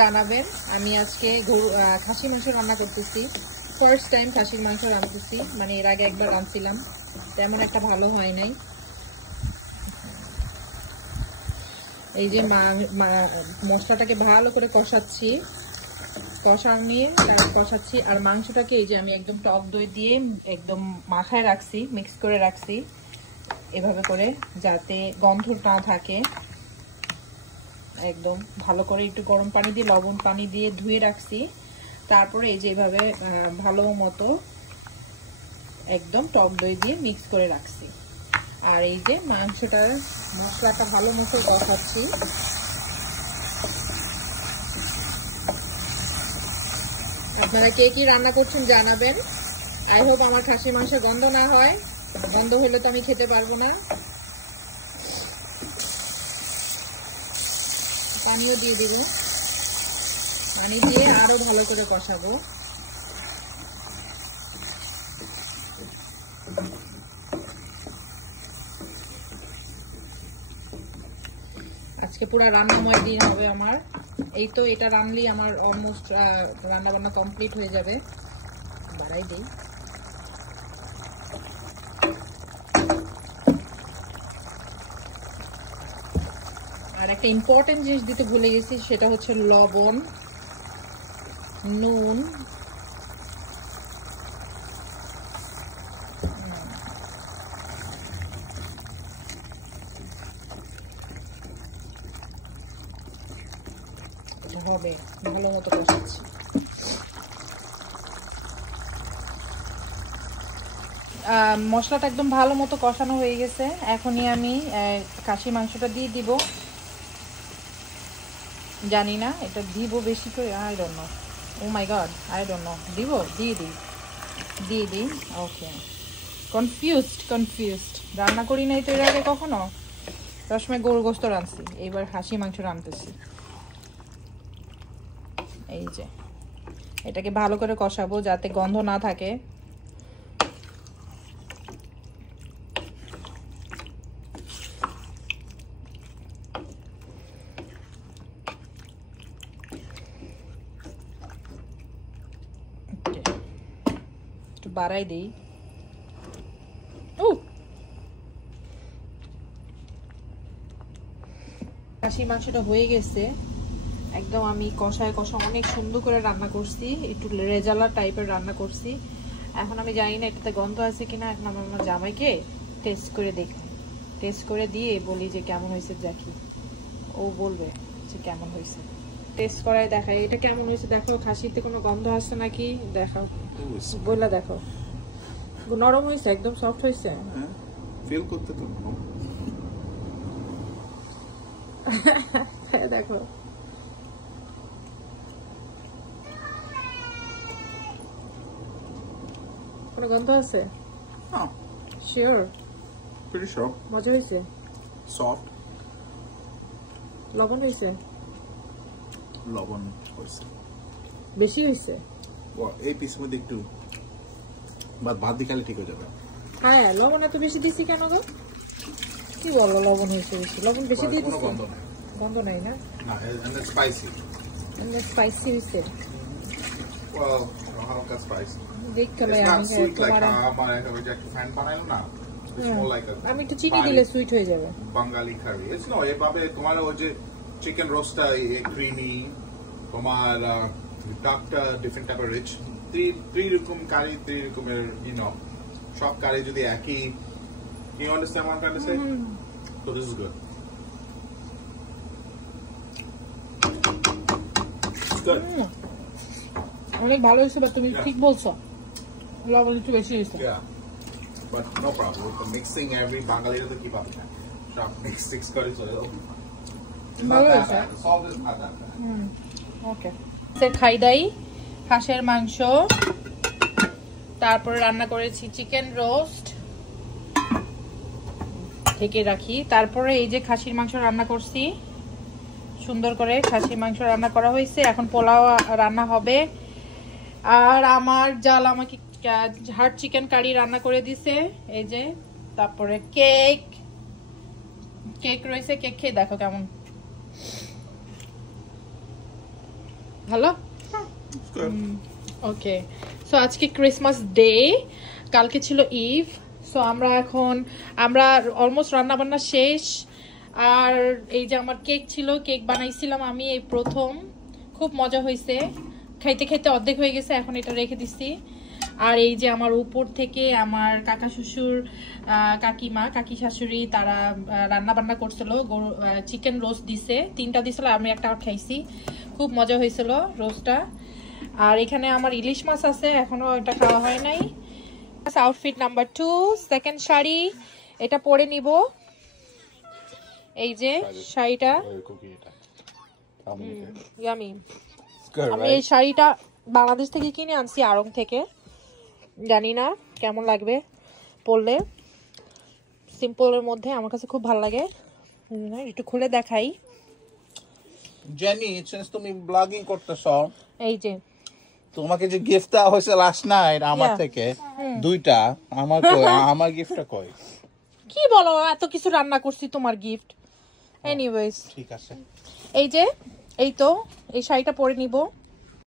জানাবেন। আমি আজকে খাসি মাংস রান্না করতেছি, ফার্স্ট টাইম খাসির মাংস রাঁধতেছি, মানে এর আগে একবার রাঁধছিলাম, তেমন একটা ভালো হয় নাই। এই যে মশলাটাকে ভালো করে কষাচ্ছি, কষাচ্ছি আর মাংসটাকে এই যে আমি একদম টক দই দিয়ে একদম মাখায় রাখছি, মিক্স করে রাখছি এভাবে করে, যাতে গন্ধ না থাকে। একদম ভালো করে একটু গরম পানি দিয়ে লবণ পানি দিয়ে ধুয়ে রাখছি, তারপরে এই যে এভাবে ভালো মতো একদম টক দই দিয়ে মিক্স করে রাখছি। আর এই যে মাংসটার মশলাটা ভালো মতো কষাচ্ছি। আপনারা কে কি রান্না করছেন জানাবেন। আই হোপ আমার খাসির মাংস গন্ধ না হয়, গন্ধ হলে তো আমি খেতে পারবো না। পানিও দিয়ে দিব, পানি দিয়ে আরো ভালো করে কষাবো। আজকে পুরো রান্নাময় দিন হবে আমার। এই তো এটা রান্নলেই আমার অলমোস্ট রান্না বান্না কমপ্লিট হয়ে যাবে। বাড়াই দিই। আর একটা ইম্পর্টেন্ট জিনিস দিতে ভুলে গেছি, সেটা হচ্ছে লবণ, নুন, এটা হবে ভালো মতো কষাচ্ছি। মশলাটা একদম ভালো মতো কষানো হয়ে গেছে, এখনই আমি খাসি মাংসটা দিয়ে দিব। জানি না এটা দিব বেশি করে, I don't know, oh my god, I don't know. দিব, দিয়ে দিই। Okay, confused. রান্না করি নাই তো এর আগে কখনো, সবসময় গরুর গোস্ত রাঁধছি, এবার খাসি মাংস রাঁধতেছি। এই যে এটাকে ভালো করে কষাবো যাতে গন্ধ না থাকে। একটু বাড়াই দিই। খাসির মাংসটা হয়ে গেছে একদম। আমি কষা অনেক সুন্দর করে রান্না করছি, একটু রেজালা টাইপের রান্না করছি। এখন আমি জানি না এটাতে গন্ধ আছে কিনা, এখন আমি আমার জামাইকে টেস্ট করে দেখি, টেস্ট করে দিয়ে বলি যে কেমন হয়েছে, দেখি ও বলবে যে কেমন হয়েছে। টেস্ট করায় দেখাই এটা কেমন হয়েছে, দেখো খাসিতে কোনো গন্ধ আসছে নাকি, দেখো বললা, দেখো নরম হয়েছে, একদম সফট হয়েছে। ফিল করতে তো দেখো কোনো গন্ধ আছে? শিওর? Pretty sure. মজা হয়েছে? সফট। লবণ হয়েছে? লবণ হয়েছে বেশি হয়েছে। এই পিসের মধ্যে একটু ভাত দিয়ে খালি ঠিক হয়ে যাবে। হ্যাঁ, লবণ এত বেশি দিছি কেন গো? কি বলো লবণ হয়েছে বেশি? লবণ বেশি দিয়ে দিছি? গন্ধ নাই না? না, এটা স্পাইসি। এটা স্পাইসি হয়েছে। Well, হালকা স্পাইসি। দেখলে আমি আমি একটু চিনি দিলে সুইট হয়ে যাবে। বাঙালি কারি ইটস নো, এভাবে তোমার ওই যে চিকেন রোস্টটা ক্রিমি, তোমার ডাকটা ডিফারেন্ট টাইপের রিচ, থ্রি রকম কারি, থ্রি রকমের সব কারি যদি একই, you understand what I'm trying to say? So this is good. Good. অনেক ভালো হয়েছে, তুমি ঠিক বলছো, লবণ একটু বেশি হয়েছে। Yeah, but no problem with the mixing. Every Bengali to keep up. Sharp mix curry, so it'll be fine. ভালো হয়েছে। The salt is not that bad. ওকে, খাই দাই হাঁসের মাংস, তারপরে রান্না করেছি চিকেন রোস্ট, ঢেকে রাখি। তারপরে এই যে খাসির মাংস রান্না করছি, সুন্দর করে খাসির মাংস রান্না করা হয়েছে, এখন পোলাও রান্না হবে। আর আমার জাল আমাকে হার্ড চিকেন কারি রান্না করে দিছে এই যে। তারপরে কেক রয়েছে, কেক খেয়ে দেখো কেমন। ভালো? ওকে, সো আজকে ক্রিসমাস ডে, কালকে ছিল ইভ। সো আমরা অলমোস্ট রান্না বান্না শেষ। আর এই যে আমার কেক ছিল, কেক বানাইছিলাম আমি এই প্রথম, খুব মজা হয়েছে। খাইতে খাইতে অর্ধেক হয়ে গেছে, এখন এটা রেখে দিছি। আর এই যে আমার উপর থেকে আমার কাকা শ্বশুর, কাকিমা, কাকি শাশুড়ি তারা রান্না বান্না করছিল, চিকেন রোস্ট দিছে, 3টা দিছিল, আমি একটা খাইছি, খুব মজা হয়েছিল রোস্টটা। আর এখানে আমার ইলিশ মাছ আছে, এখনো এটা খাওয়া হয় নাই। আউটফিট নাম্বার 2, সেকেন্ড শাড়ি, এটা পরে নিব। এই যে শাড়িটা, ইয়ামি। আমি এই শাড়িটা বাংলাদেশ থেকে কিনে আনছি, আড়ং থেকে। জানি না কেমন লাগবে পরলে, সিম্পলের মধ্যে আমার কাছে খুব ভালো লাগে। একটু খুলে দেখাই। জেনি, সিন্স তুমি ব্লগিং করতেছো, এই যে তোমাকে যে গিফট দেওয়া হয়েছে লাস্ট নাইট আমার থেকে, 2টা, আমার কই? আমার গিফটটা কই? কি বলো, এত কিছু রান্না করছি, তোমার গিফট। এনিওয়েজ ঠিক আছে, এই যে, এই তো এই শাড়িটা পরে নিব।